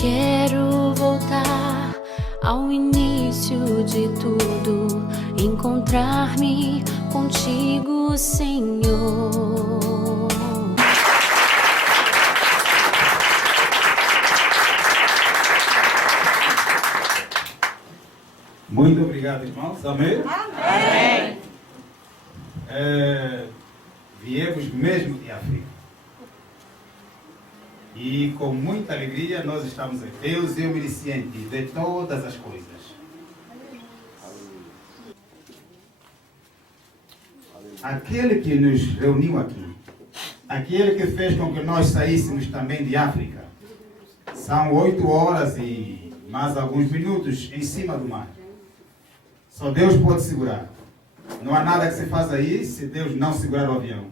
Quero voltar ao início de tudo, encontrar-me contigo, Senhor. Muito obrigado, irmãos. Amém? Amém. Viemos mesmo de África. E com muita alegria nós estamos aqui. Deus é onisciente de todas as coisas. Aquele que nos reuniu aqui, aquele que fez com que nós saíssemos também de África, são 8 horas e mais alguns minutos em cima do mar. Só Deus pode segurar. Não há nada que se faça aí se Deus não segurar o avião.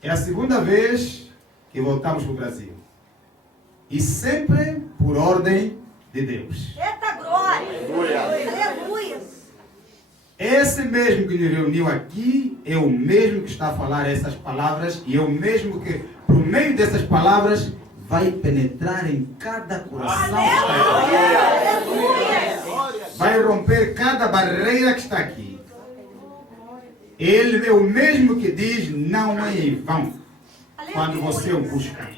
É a segunda vez que voltamos para o Brasil. E sempre por ordem de Deus. Eita glória! Aleluia! Esse mesmo que nos reuniu aqui é o mesmo que está a falar essas palavras e é o mesmo que, por meio dessas palavras, vai penetrar em cada coração que está aqui. Vai romper cada barreira que está aqui. Ele é o mesmo que diz: não é em vão quando você o busca.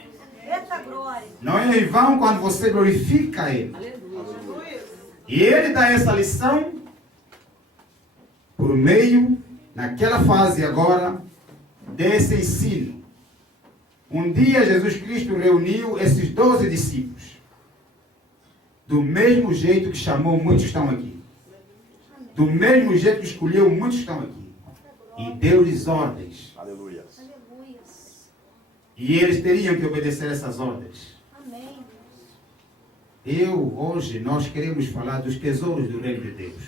Eita glória! Não é em vão quando você glorifica Ele. E Ele dá essa lição por meio, naquela fase agora, desse ensino. Um dia Jesus Cristo reuniu esses 12 discípulos. Do mesmo jeito que chamou muitos que estão aqui. Do mesmo jeito que escolheu muitos que estão aqui. E deu-lhes ordens. Aleluia. E eles teriam que obedecer essas ordens. Amém. Hoje, nós queremos falar dos tesouros do reino de Deus.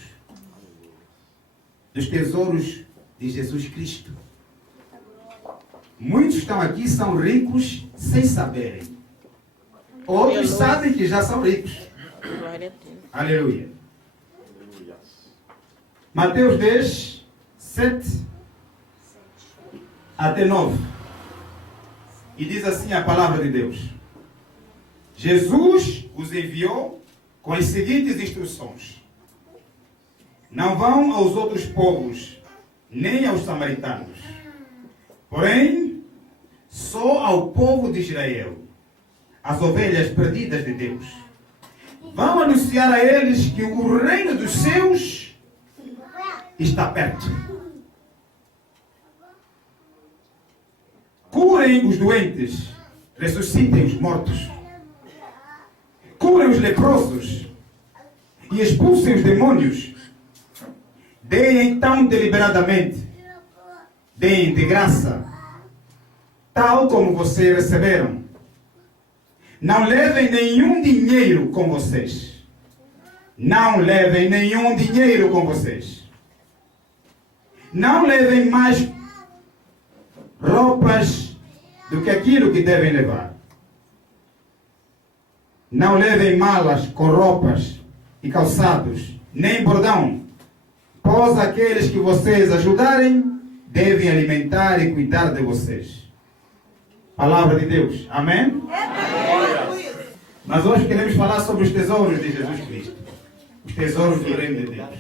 Dos tesouros de Jesus Cristo. Muitos que estão aqui são ricos sem saberem. Outros sabem que já são ricos. Aleluia. Mateus 10, 7 até 9. E diz assim a palavra de Deus. Jesus os enviou com as seguintes instruções. Não vão aos outros povos, nem aos samaritanos. Porém, só ao povo de Israel, as ovelhas perdidas de Deus. Vão anunciar a eles que o reino dos céus está perto. Curem os doentes, ressuscitem os mortos. Curem os leprosos e expulsem os demônios. Deem então deliberadamente. Deem de graça, tal como vocês receberam. Não levem nenhum dinheiro com vocês. Não levem nenhum dinheiro com vocês. Não levem mais roupas do que aquilo que devem levar. Não levem malas com roupas e calçados, nem bordão, pois aqueles que vocês ajudarem devem alimentar e cuidar de vocês. Palavra de Deus. Amém? Mas hoje queremos falar sobre os tesouros de Jesus Cristo. Os tesouros do reino de Deus.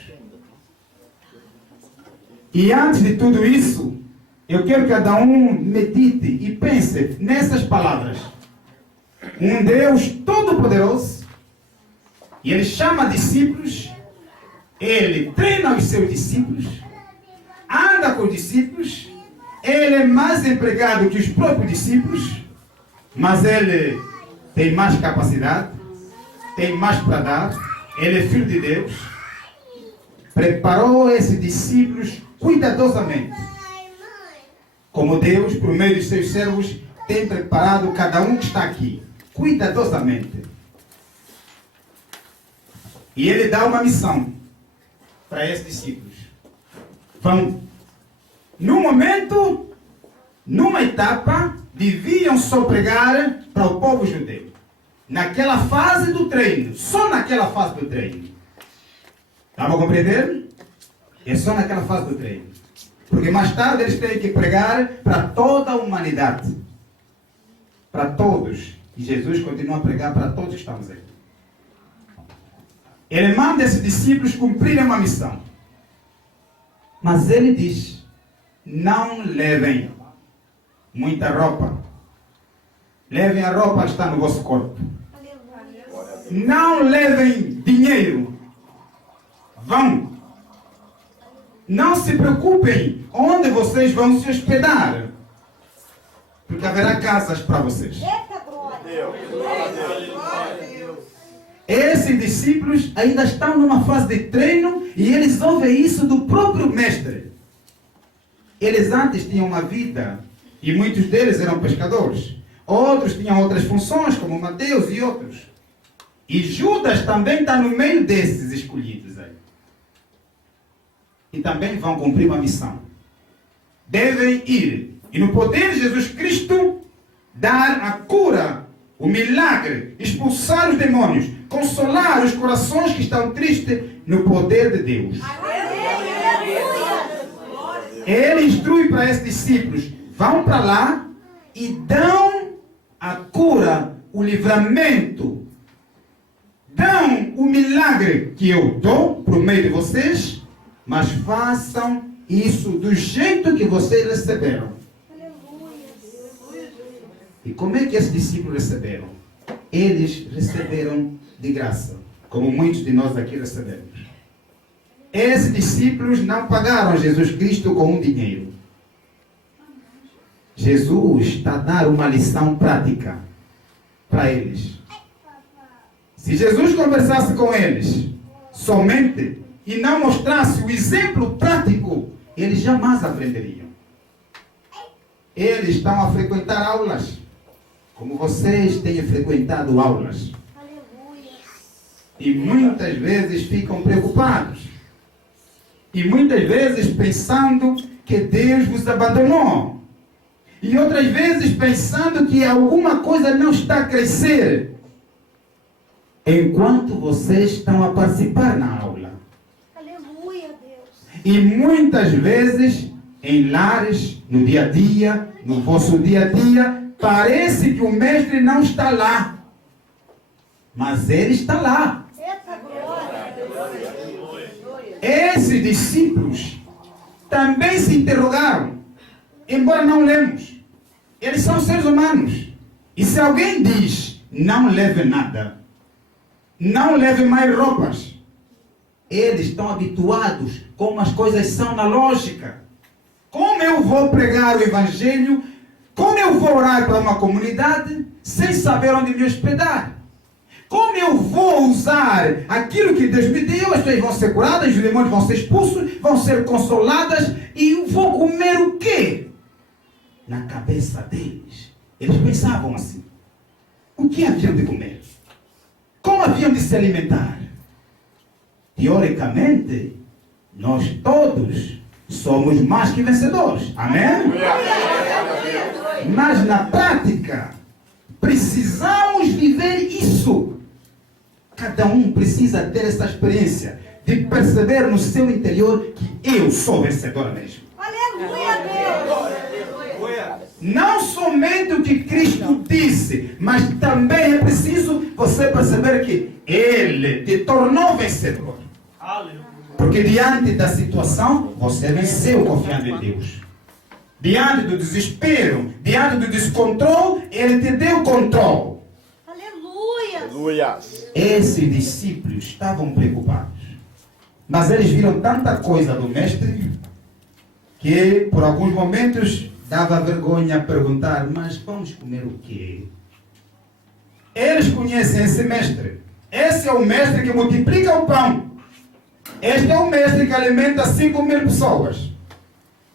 E antes de tudo isso, eu quero que cada um medite e pense nessas palavras. Um Deus todo-poderoso, e Ele chama discípulos, Ele treina os seus discípulos, anda com os discípulos, Ele é mais empregado que os próprios discípulos, mas Ele tem mais capacidade, tem mais para dar, Ele é filho de Deus, preparou esses discípulos cuidadosamente, como Deus, por meio dos seus servos, tem preparado cada um que está aqui, cuidadosamente. E Ele dá uma missão para esses discípulos. Vão, num momento, numa etapa, deviam só pregar para o povo judeu. Naquela fase do treino, só naquela fase do treino. Estão a compreender? É só naquela fase do treino. Porque mais tarde eles têm que pregar para toda a humanidade. Para todos. E Jesus continua a pregar para todos que estamos aqui. Ele manda esses discípulos cumprirem uma missão. Mas ele diz, não levem muita roupa. Levem a roupa que está no vosso corpo. Não levem dinheiro. Vão. Não se preocupem onde vocês vão se hospedar. Porque haverá casas para vocês. Eita glória. Esses discípulos ainda estão numa fase de treino e eles ouvem isso do próprio mestre. Eles antes tinham uma vida e muitos deles eram pescadores. Outros tinham outras funções, como Mateus e outros. E Judas também está no meio desses escolhidos aí. E também vão cumprir uma missão. Devem ir. E no poder de Jesus Cristo, dar a cura, o milagre, expulsar os demônios, consolar os corações que estão tristes no poder de Deus. Ele instrui para esses discípulos, vão para lá e dão a cura, o livramento, dão o milagre que eu dou por meio de vocês, mas façam isso do jeito que vocês receberam. E como é que esses discípulos receberam? Eles receberam de graça, como muitos de nós aqui recebemos. Esses discípulos não pagaram Jesus Cristo com um dinheiro. Jesus está a dar uma lição prática para eles. Se Jesus conversasse com eles somente e não mostrasse o exemplo prático, eles jamais aprenderiam. Eles estão a frequentar aulas, como vocês têm frequentado aulas. E muitas vezes ficam preocupados. E muitas vezes pensando que Deus vos abandonou. E outras vezes pensando que alguma coisa não está a crescer. Enquanto vocês estão a participar na aula. Aleluia, Deus. E muitas vezes, em lares, no dia a dia, no vosso dia a dia, parece que o mestre não está lá. Mas ele está lá. Eita glória. Esses discípulos também se interrogaram, embora não lemos. Eles são seres humanos. E se alguém diz, não leve nada, não leve mais roupas, eles estão habituados como as coisas são na lógica. Como eu vou pregar o evangelho? Como eu vou orar para uma comunidade sem saber onde me hospedar? Como eu vou usar aquilo que Deus me deu? As pessoas vão ser curadas, os demônios vão ser expulsos, vão ser consoladas, e eu vou comer o quê? Na cabeça deles, eles pensavam assim: o que haviam de comer? Como haviam de se alimentar? Teoricamente, nós todos somos mais que vencedores. Amém? Mas na prática, precisamos viver isso. Cada um precisa ter essa experiência de perceber no seu interior que eu sou vencedor mesmo. Aleluia, Deus. Não somente o que Cristo disse, mas também é preciso você perceber que Ele te tornou vencedor. Porque diante da situação, você venceu confiando em Deus. Diante do desespero, diante do descontrole, Ele te deu controle. Aleluia. Esses discípulos estavam preocupados. Mas eles viram tanta coisa do mestre que por alguns momentos dava vergonha perguntar: mas vamos comer o quê? Eles conhecem esse mestre. Esse é o mestre que multiplica o pão. Este é o mestre que alimenta 5.000 pessoas.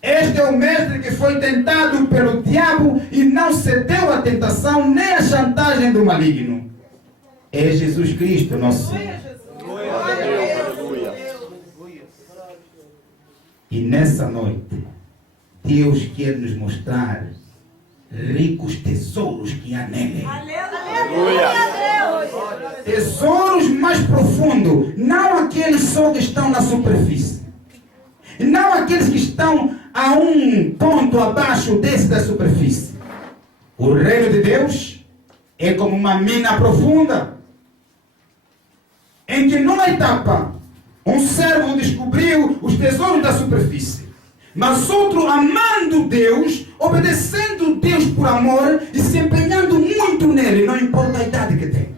Este é o mestre que foi tentado pelo diabo e não cedeu à tentação nem à chantagem do maligno. É Jesus Cristo, nosso Senhor. E nessa noite, Deus quer nos mostrar ricos tesouros que há nele. Aleluia, Deus. Tesouros mais profundos, não aqueles só que estão na superfície. Não aqueles que estão a um ponto abaixo desse da superfície. O reino de Deus é como uma mina profunda, em que numa etapa um servo descobriu os tesouros da superfície, mas outro amando Deus, obedecendo Deus por amor e se empenhando muito nele, não importa a idade que tem.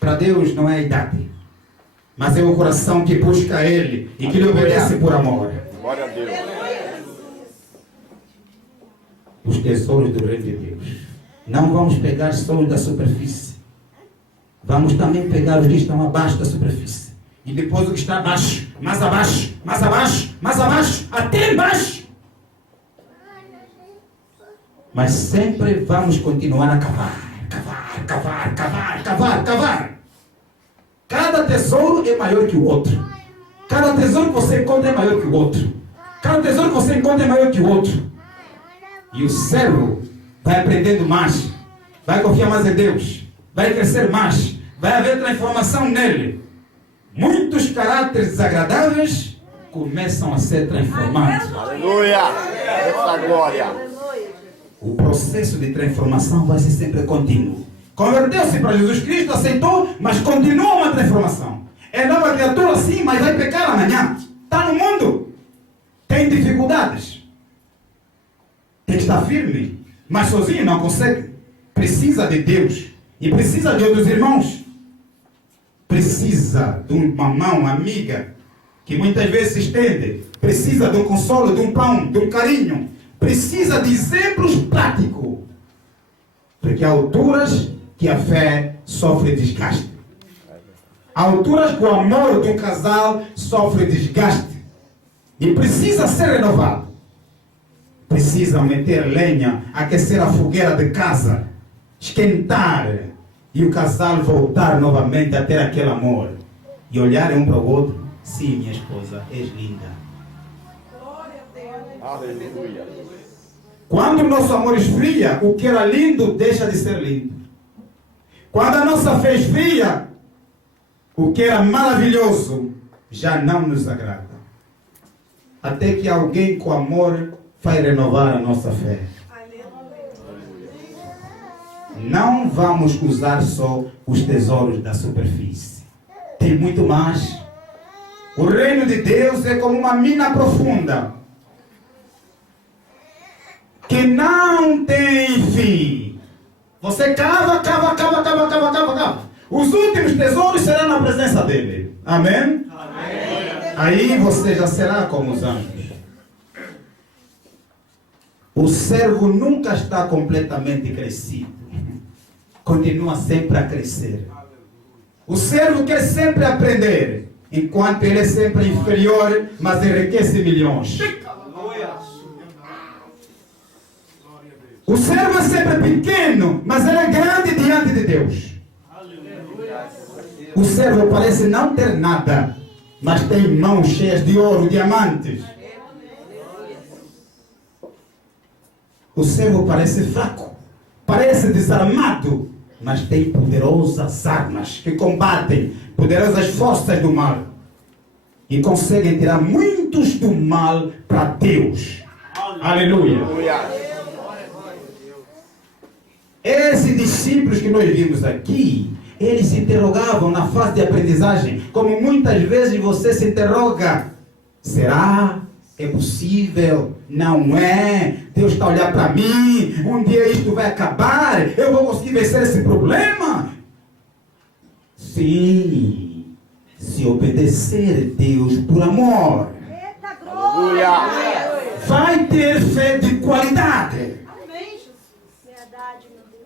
Para Deus não é a idade, mas é o coração que busca Ele e que lhe obedece por amor. Glória a Deus. Os tesouros do reino de Deus. Não vamos pegar só os da superfície. Vamos também pegar os que estão abaixo da superfície. E depois o que está abaixo, mais abaixo, mais abaixo, mais abaixo, até embaixo. Mas sempre vamos continuar a cavar, cavar, cavar, cavar, cavar, cavar. Cada tesouro é maior que o outro. Cada tesouro que você encontra é maior que o outro. Cada tesouro que você encontra é maior que o outro. E o servo vai aprendendo mais, vai confiar mais em Deus, vai crescer mais, vai haver transformação nele. Muitos caráteres desagradáveis começam a ser transformados. Aleluia! Essa glória! O processo de transformação vai ser sempre contínuo. Converteu-se para Jesus Cristo, aceitou, mas continua uma transformação. É nova criatura sim, mas vai pecar amanhã. Está no mundo. Tem dificuldades. Tem que estar firme, mas sozinho não consegue. Precisa de Deus e precisa de outros irmãos. Precisa de uma mão amiga que muitas vezes se estende. Precisa de um consolo, de um pão, de um carinho. Precisa de exemplos práticos. Porque há alturas que a fé sofre desgaste. Há alturas que o amor de um casal sofre desgaste. E precisa ser renovado. Precisa meter lenha, aquecer a fogueira de casa, esquentar e o casal voltar novamente a ter aquele amor e olharem um para o outro. Sim, minha esposa, és linda. Aleluia! Quando o nosso amor esfria, o que era lindo deixa de ser lindo. Quando a nossa fé esfria, o que era maravilhoso já não nos agrada. Até que alguém com amor vai renovar a nossa fé. Não vamos usar só os tesouros da superfície. Tem muito mais. O reino de Deus é como uma mina profunda que não tem fim. Você cava, cava, cava, cava, cava, cava, cava. Os últimos tesouros serão na presença dele. Amém? Amém. Aí você já será como os anjos. O servo nunca está completamente crescido. Continua sempre a crescer. O servo quer sempre aprender, enquanto ele é sempre inferior, mas enriquece milhões. O servo é sempre pequeno, mas ele é grande diante de Deus. O servo parece não ter nada, mas tem mãos cheias de ouro, diamantes. O servo parece fraco, parece desarmado, mas tem poderosas armas que combatem poderosas forças do mal e conseguem tirar muitos do mal para Deus. Aleluia! Esses discípulos que nós vimos aqui, eles se interrogavam na fase de aprendizagem, como muitas vezes você se interroga: será? É possível? Não é? Deus está olhando para mim? Um dia isto vai acabar? Eu vou conseguir vencer esse problema? Sim, se obedecer a Deus por amor, Eita glória! vai ter fé de qualidade. Amém, Jesus. Verdade, meu Deus.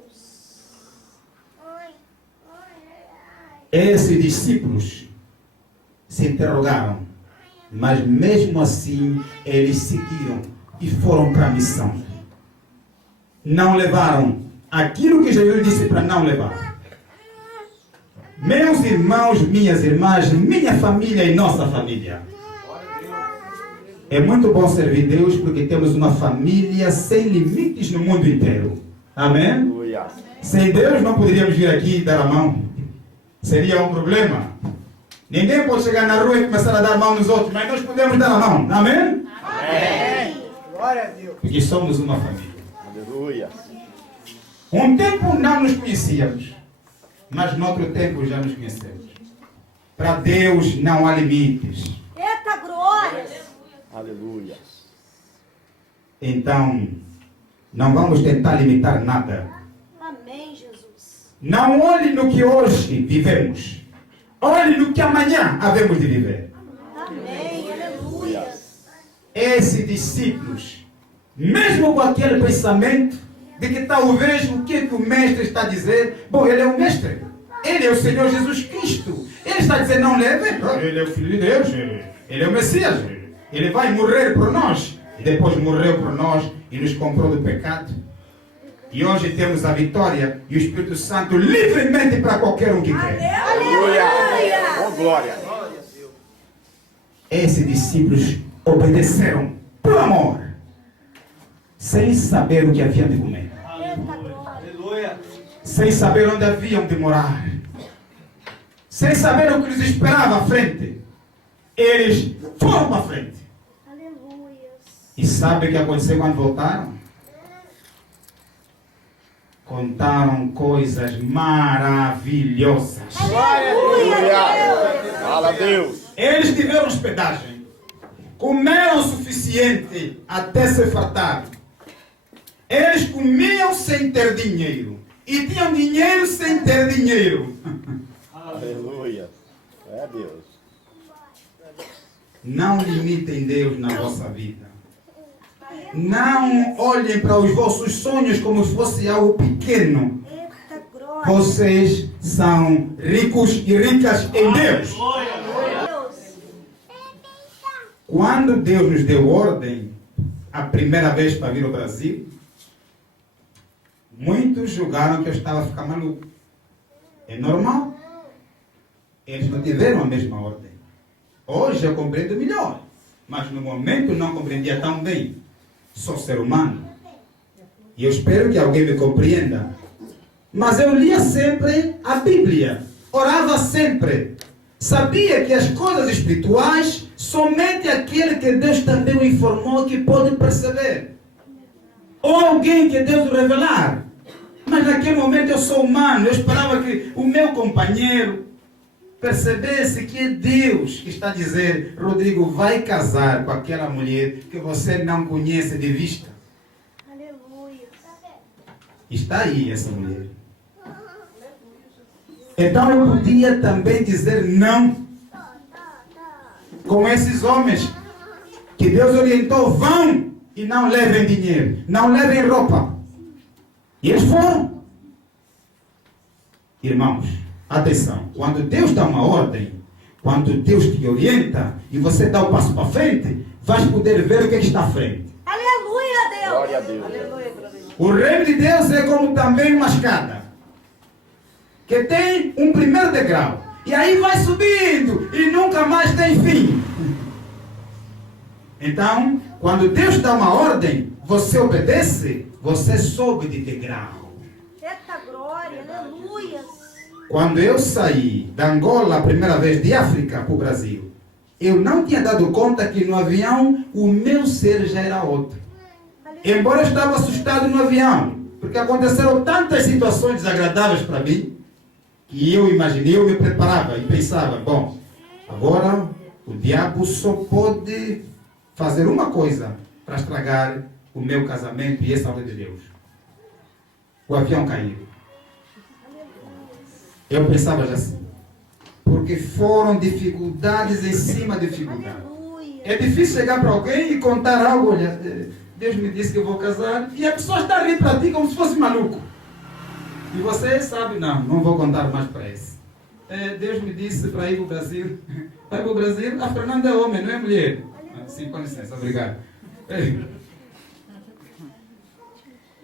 Esses discípulos se interrogaram, mas mesmo assim eles seguiram e foram para a missão. Não levaram aquilo que Jesus disse para não levar. Meus irmãos, minhas irmãs, minha família e nossa família. É muito bom servir Deus porque temos uma família sem limites no mundo inteiro. Amém? Sem Deus não poderíamos vir aqui e dar a mão. Seria um problema. Ninguém pode chegar na rua e começar a dar a mão nos outros, mas nós podemos dar a mão. Amém? Amém. Glória a Deus. Porque somos uma família. Aleluia. Um tempo não nos conhecíamos, mas no outro tempo já nos conhecemos. Para Deus não há limites. Eita glória! Aleluia. Então, não vamos tentar limitar nada. Amém, Jesus. Não olhe no que hoje vivemos. Olhe no que amanhã havemos de viver. Amém, aleluia. Esses discípulos, mesmo com aquele pensamento de que talvez o que o mestre está a dizer, bom, ele é o mestre, ele é o Senhor Jesus Cristo, ele está a dizer, não leve, ele é o Filho de Deus, ele é o Messias, ele vai morrer por nós, e depois morreu por nós e nos comprou do pecado. E hoje temos a vitória e o Espírito Santo livremente para qualquer um que quer. Aleluia. Oh, glória. Esses discípulos obedeceram por amor, sem saber o que haviam de comer, sem saber onde haviam de morar, sem saber o que lhes esperava à frente. Eles foram para frente. Aleluia. E sabe o que aconteceu quando voltaram? Contaram coisas maravilhosas. Aleluia. Fala a Deus. Eles tiveram hospedagem, comeram o suficiente até se fartar. Eles comiam sem ter dinheiro e tinham dinheiro sem ter dinheiro. Aleluia. É Deus. Não limitem Deus na vossa vida. Não olhem para os vossos sonhos como se fosse algo pequeno. Eita glória. Vocês são ricos e ricas em Deus. Deus. Quando Deus nos deu ordem, a primeira vez para vir ao Brasil, muitos julgaram que eu estava a ficar maluco. É normal. Eles não tiveram a mesma ordem. Hoje eu compreendo melhor, mas no momento não compreendia tão bem. Sou ser humano. E eu espero que alguém me compreenda. Mas eu lia sempre a Bíblia. Orava sempre. Sabia que as coisas espirituais, somente aquele que Deus também o informou que pode perceber. Ou alguém que Deus o revelar. Mas naquele momento eu sou humano. Eu esperava que o meu companheiro percebesse que é Deus que está a dizer: Rodrigo, vai casar com aquela mulher que você não conhece de vista. Aleluia. Está aí essa mulher. Então eu podia também dizer não com esses homens que Deus orientou: vão e não levem dinheiro, não levem roupa. E eles foram. Irmãos, atenção, quando Deus dá uma ordem, quando Deus te orienta e você dá o passo para frente, vais poder ver o que está à frente. Aleluia, Deus. Glória a Deus. O reino de Deus é como também uma escada, que tem um primeiro degrau, e aí vai subindo e nunca mais tem fim. Então, quando Deus dá uma ordem, você obedece, você sobe de degrau. Eita glória, aleluia. Quando eu saí da Angola a primeira vez de África para o Brasil, eu não tinha dado conta que no avião o meu ser já era outro. Embora eu estava assustado no avião, porque aconteceram tantas situações desagradáveis para mim, que eu imaginei, eu me preparava e pensava: bom, agora o diabo só pode fazer uma coisa para estragar o meu casamento e essa obra de Deus. O avião caiu. Eu pensava já assim, porque foram dificuldades em cima de dificuldade. Aleluia. É difícil chegar para alguém e contar algo: olha, Deus me disse que eu vou casar, e a pessoa está a rir para ti como se fosse maluco. E você sabe: não vou contar mais para esse. Deus me disse para ir para o Brasil. Vai para o Brasil? A Fernanda é homem, não é mulher. Sim, com licença, obrigado.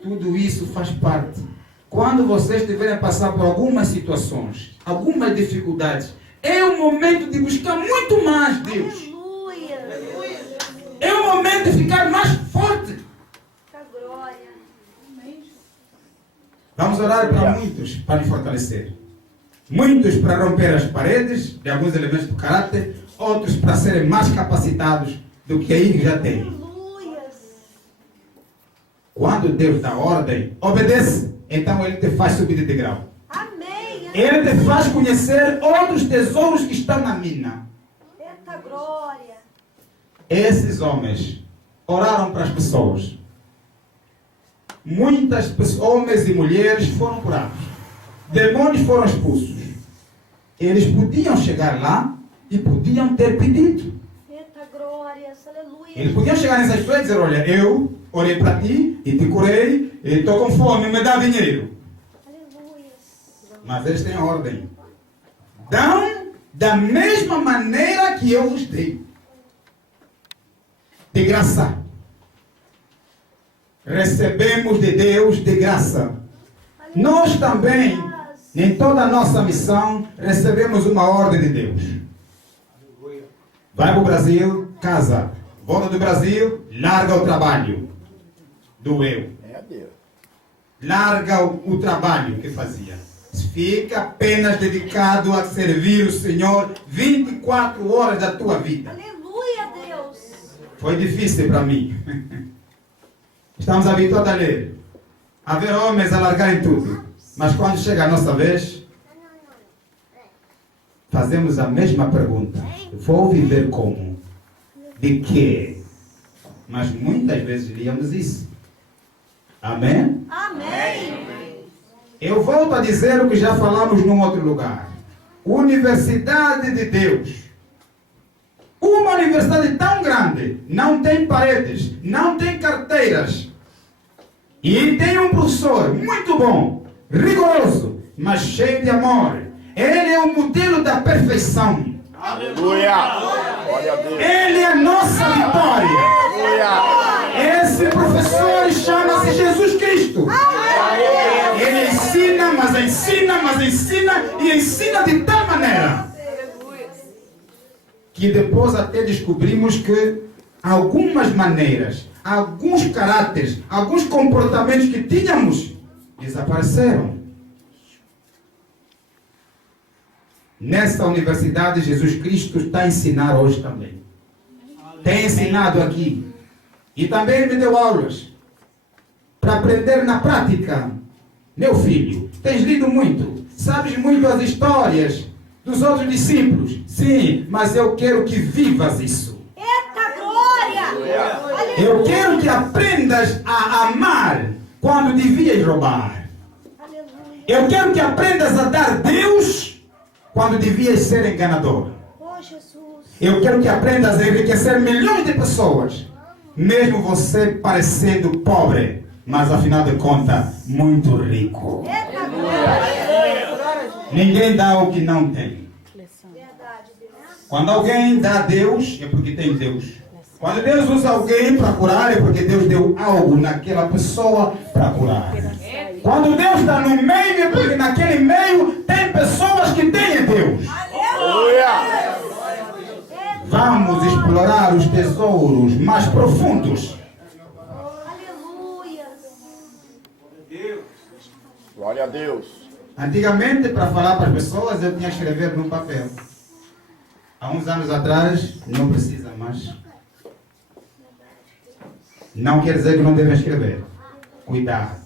Tudo isso faz parte. Quando vocês estiverem a passar por algumas situações, algumas dificuldades, é o momento de buscar muito mais Deus. Aleluia. É o momento de ficar mais forte. Eita glória. Vamos orar para muitos, para lhe fortalecer. Muitos para romper as paredes de alguns elementos do caráter, outros para serem mais capacitados do que aí já tem. Aleluia. Quando Deus dá ordem, obedece. então Ele te faz subir de degrau. Amém. Ele te faz conhecer outros tesouros que estão na mina. Eita glória. Esses homens oraram para as pessoas. Muitas pessoas, homens e mulheres foram curados. Demônios foram expulsos. Eles podiam chegar lá e podiam ter pedido. Eita glória. Aleluia. Eles podiam chegar nessas pessoas e dizer, olha, eu orei para ti e te curei, e estou com fome, me dá dinheiro. Aleluia. Mas eles têm ordem. Dão da mesma maneira que eu vos dei. De graça. Recebemos de Deus de graça. Nós também, em toda a nossa missão, recebemos uma ordem de Deus. Vai para o Brasil, casa. Volta do Brasil, larga o trabalho do eu. É Deus. Larga o trabalho que fazia. Fica apenas dedicado a servir o Senhor 24 horas da tua vida. Aleluia, Deus. Foi difícil para mim. Estamos habituados a ler. A ver homens a largarem tudo. Mas quando chega a nossa vez, fazemos a mesma pergunta. Vou viver como? De quê? Mas muitas vezes líamos isso. Amém? Amém. Eu volto a dizer o que já falamos num outro lugar. Universidade de Deus. Uma universidade tão grande, não tem paredes, não tem carteiras. E tem um professor muito bom, rigoroso, mas cheio de amor. Ele é o modelo da perfeição. Aleluia. Glória a Deus. Ele é a nossa vitória. Aleluia. Esse professor chama-se Jesus Cristo. Ele ensina, mas ensina, mas ensina e ensina de tal maneira que depois até descobrimos que algumas maneiras, alguns caráteres, alguns comportamentos que tínhamos desapareceram. Nessa universidade, Jesus Cristo está a ensinar hoje também. Tem ensinado aqui. E também ele me deu aulas para aprender na prática. Meu filho, tens lido muito, sabes muito as histórias dos outros discípulos. Sim, mas eu quero que vivas isso. Eita glória. Eu quero que aprendas a amar quando devias roubar. Aleluia. Eu quero que aprendas a dar Deus quando devias ser enganador. Oh, Jesus. Eu quero que aprendas a enriquecer milhões de pessoas, mesmo você parecendo pobre, mas afinal de contas, muito rico. Eita glória. Ninguém dá o que não tem. Verdade, Deus. Quando alguém dá a Deus, é porque tem Deus. Quando Deus usa alguém para curar, é porque Deus deu algo naquela pessoa para curar. Quando Deus está no meio, é porque naquele meio tem pessoas que têm Deus. Aleluia. Vamos explorar os tesouros mais profundos. Aleluia. Glória a Deus. Antigamente, para falar para as pessoas, eu tinha que escrever num papel. Há uns anos atrás, não precisa mais. Não quer dizer que não deve escrever. Cuidado.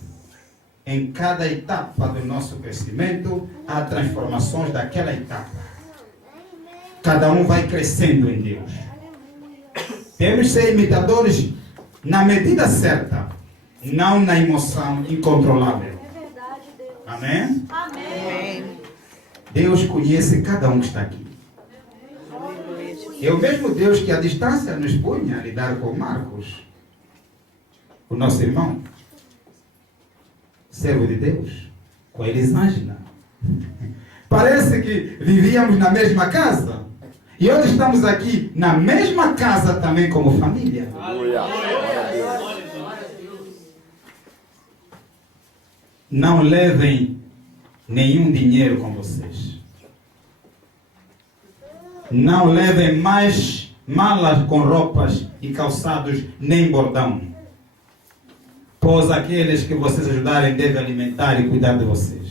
Em cada etapa do nosso crescimento, há transformações daquela etapa. Cada um vai crescendo em Deus. Temos que ser imitadores na medida certa, não na emoção incontrolável. É verdade, Deus. Amém? Amém. Deus conhece cada um que está aqui. É o mesmo Deus que à distância nos punha a lidar com Marcos, o nosso irmão, servo de Deus, com a Elisângela. Parece que vivíamos na mesma casa. E hoje estamos aqui na mesma casa também como família. Aleluia. Não levem nenhum dinheiro com vocês. Não levem mais malas com roupas e calçados, nem bordão. Pois aqueles que vocês ajudarem devem alimentar e cuidar de vocês.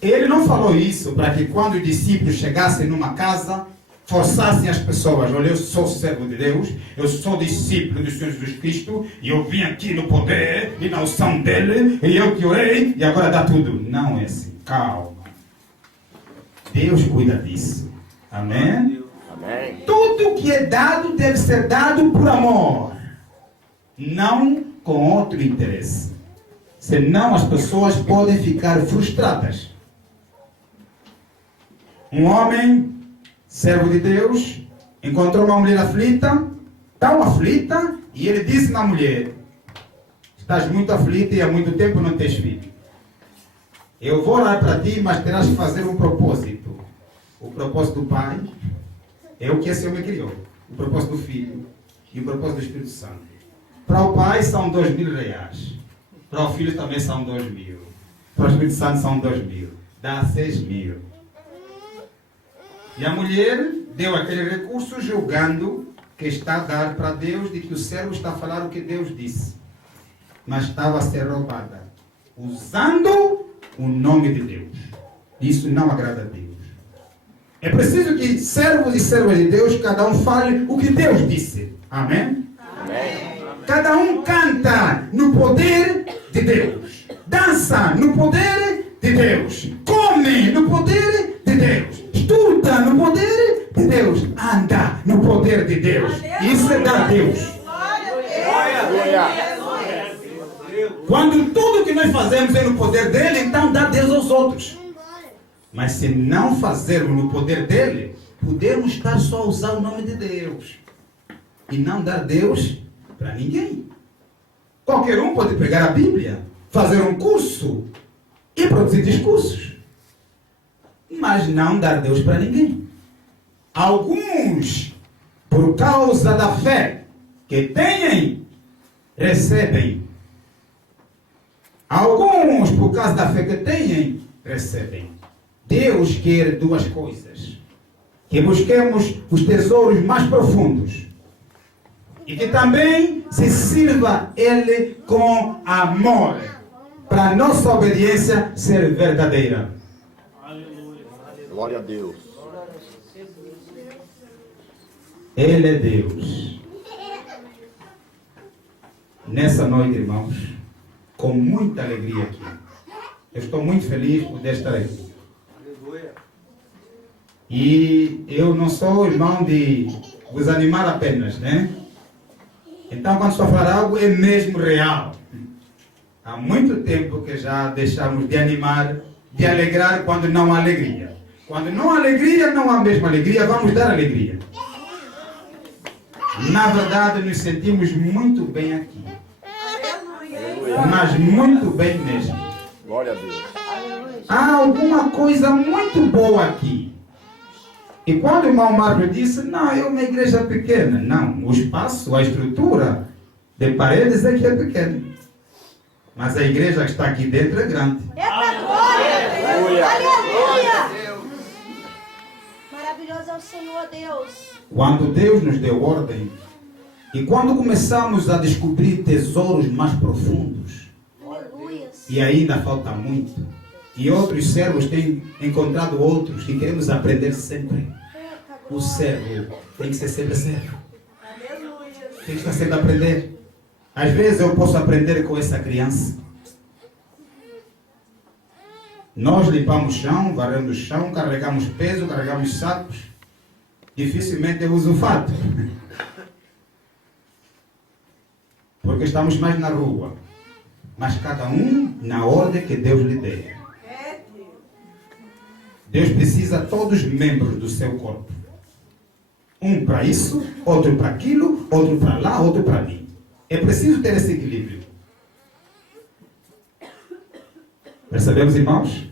Ele não falou isso para que quando os discípulos chegassem numa casa, forçassem as pessoas. Olha, eu sou servo de Deus, eu sou discípulo do Senhor Jesus Cristo, e eu vim aqui no poder e na unção dele, e eu que orei, e agora dá tudo. Não é assim. Calma. Deus cuida disso. Amém? Amém. Tudo que é dado deve ser dado por amor, não com outro interesse. Senão as pessoas podem ficar frustradas. Um homem, servo de Deus, encontrou uma mulher aflita, tão aflita, e ele disse na mulher: estás muito aflita e há muito tempo não tens filho. Eu vou orar para ti, mas terás que fazer um propósito. O propósito do Pai é o que esse homem criou. O propósito do Filho e o propósito do Espírito Santo. Para o Pai são 2.000 reais. Para o Filho também são 2.000. Para o Espírito Santo são 2.000. Dá 6.000. E a mulher deu aquele recurso julgando que está a dar para Deus, de que o servo está a falar o que Deus disse. Mas estava a ser roubada. Usando o nome de Deus. Isso não agrada a Deus. É preciso que servos e servas de Deus, cada um fale o que Deus disse. Amém? Amém. Cada um canta no poder de Deus. Dança no poder de Deus. Come no poder de Deus. Estuda no poder de Deus. Anda no poder de Deus. Isso é dar a Deus. Aleluia. Quando tudo que nós fazemos é no poder dele, então dá Deus aos outros. Mas se não fazermos no poder dele, podemos estar só a usar o nome de Deus. E não dar Deus para ninguém. Qualquer um pode pegar a Bíblia, fazer um curso e produzir discursos. Mas não dar Deus para ninguém. Alguns, por causa da fé que têm, recebem. Alguns, por causa da fé que têm, recebem. Deus quer duas coisas. Que busquemos os tesouros mais profundos. E que também se sirva Ele com amor. Para a nossa obediência ser verdadeira. Glória a Deus. Ele é Deus. Nessa noite, irmãos, com muita alegria aqui. Eu estou muito feliz por estar aqui. E eu não sou irmão de vos animar apenas, né? Então, quando estou a falar algo, é mesmo real. Há muito tempo que já deixamos de animar, de alegrar quando não há alegria. Quando não há alegria, não há mesmo alegria, vamos dar alegria. Na verdade, nos sentimos muito bem aqui. Mas muito bem mesmo. Glória a Deus. Há alguma coisa muito boa aqui. E quando o irmão Mário disse, não, é uma igreja pequena. Não, o espaço, a estrutura de paredes é que é pequena. Mas a igreja que está aqui dentro é grande. Aleluia. Aleluia. Maravilhoso é o Senhor Deus. Quando Deus nos deu ordem, e quando começamos a descobrir tesouros mais profundos, Aleluia. e ainda falta muito, e outros servos têm encontrado outros, e queremos aprender sempre. O servo tem que ser sempre servo. Tem que estar sempre a aprender. Às vezes eu posso aprender com essa criança. Nós limpamos o chão, varremos o chão, carregamos peso, carregamos sacos. Dificilmente eu uso fato. Porque estamos mais na rua. Mas cada um na ordem que Deus lhe der. Deus precisa de todos os membros do seu corpo. Um para isso, outro para aquilo, outro para lá, outro para ali. É preciso ter esse equilíbrio. Percebemos, irmãos?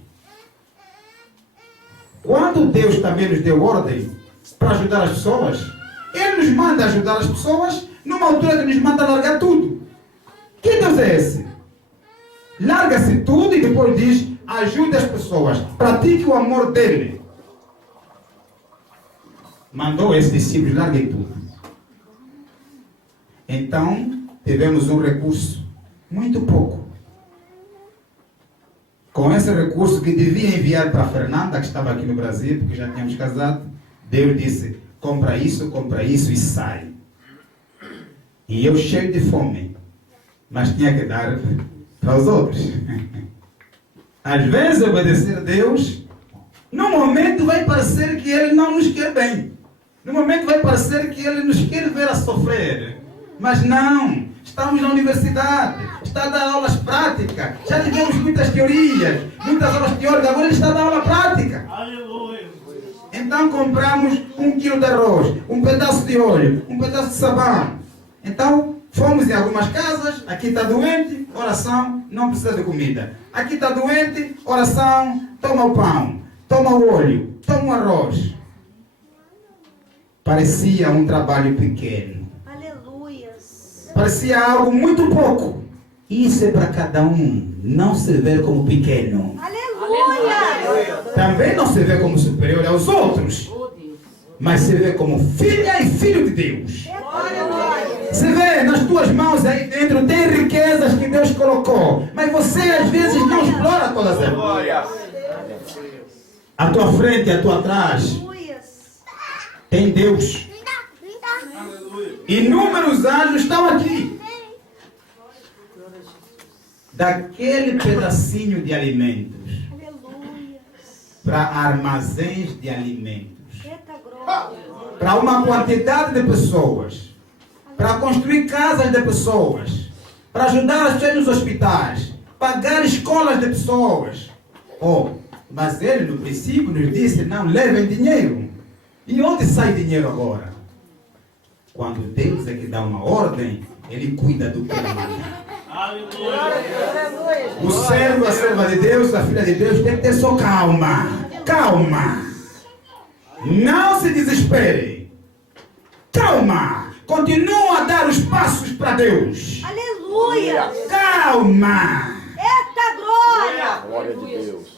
Quando Deus também nos deu ordem para ajudar as pessoas, Ele nos manda ajudar as pessoas numa altura que nos manda largar tudo. Que Deus é esse? Larga-se tudo e depois diz, ajude as pessoas, pratique o amor dele. Mandou esses discípulos, larguem tudo. Então, tivemos um recurso, muito pouco. Com esse recurso que devia enviar para a Fernanda, que estava aqui no Brasil, porque já tínhamos casado, Deus disse, compra isso e sai. E eu cheio de fome, mas tinha que dar para os outros. Às vezes obedecer a Deus, no momento vai parecer que Ele não nos quer bem. No momento vai parecer que Ele nos quer ver a sofrer. Mas não, estamos na universidade, está a dar aulas práticas. Já tivemos muitas teorias, muitas aulas teóricas, agora Ele está a dar aula prática. Então compramos 1 quilo de arroz, um pedaço de óleo, um pedaço de sabão. Então fomos em algumas casas, aqui está doente, oração, não precisa de comida. Aqui está doente, oração, toma o pão, toma o óleo, toma o arroz. Parecia um trabalho pequeno. Aleluias. Parecia algo muito pouco. Isso é para cada um, não se ver como pequeno. Aleluia. Também não se vê como superior aos outros, mas se vê como filha e filho de Deus. Se vê nas tuas mãos aí dentro, tem riquezas que Deus colocou, mas você às vezes não explora todas elas. À tua frente e à tua atrás tem Deus. Inúmeros anjos estão aqui. Daquele pedacinho de alimentos para armazéns de alimentos, para uma quantidade de pessoas, para construir casas de pessoas, para ajudar as pessoas nos hospitais, pagar escolas de pessoas. Oh, mas ele no princípio nos disse, não levem dinheiro. E onde sai dinheiro agora? Quando Deus é que dá uma ordem, Ele cuida do que Ele manda. O servo, a serva de Deus, a filha de Deus tem que ter só calma. Calma. Não se desespere. Calma. Continua a dar os passos para Deus. Aleluia. Calma. Eita glória. Glória de Deus.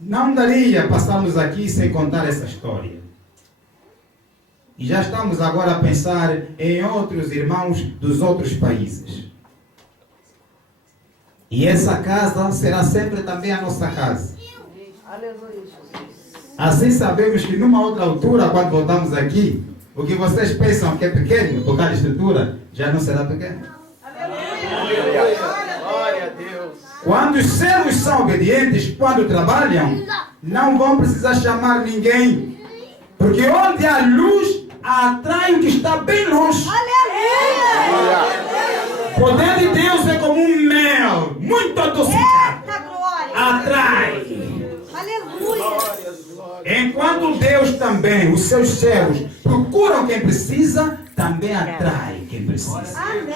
Não daria passarmos aqui sem contar essa história. E já estamos agora a pensar em outros irmãos dos outros países. E essa casa será sempre também a nossa casa. Assim sabemos que numa outra altura, quando voltamos aqui, o que vocês pensam que é pequeno, por causa da estrutura, já não será pequeno. Glória a Deus. Quando os servos são obedientes, quando trabalham, não vão precisar chamar ninguém. Porque onde há luz, atrai o que está bem longe. Aleluia. O poder de Deus é como um mel, muito adocicado. Eita glória. Atrai. Aleluia. Enquanto Deus também, os seus servos, procuram quem precisa, também atrai quem precisa. Amém.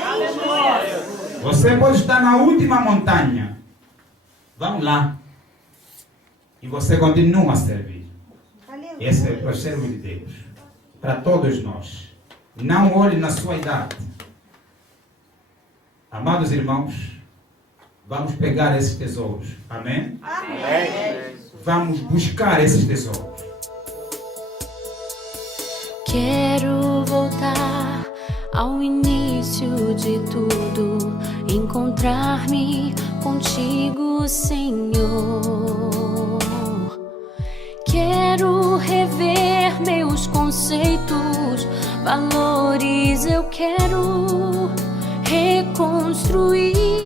Você pode estar na última montanha. Vamos lá. E você continua a servir. Aleluia. Esse é o servo de Deus. Para todos nós. Não olhe na sua idade. Amados irmãos, vamos pegar esses tesouros. Amém? Amém. Vamos buscar esses tesouros. Quero voltar ao início de tudo, encontrar-me contigo, Senhor. Quero rever meus conceitos, valores, eu quero reconstruir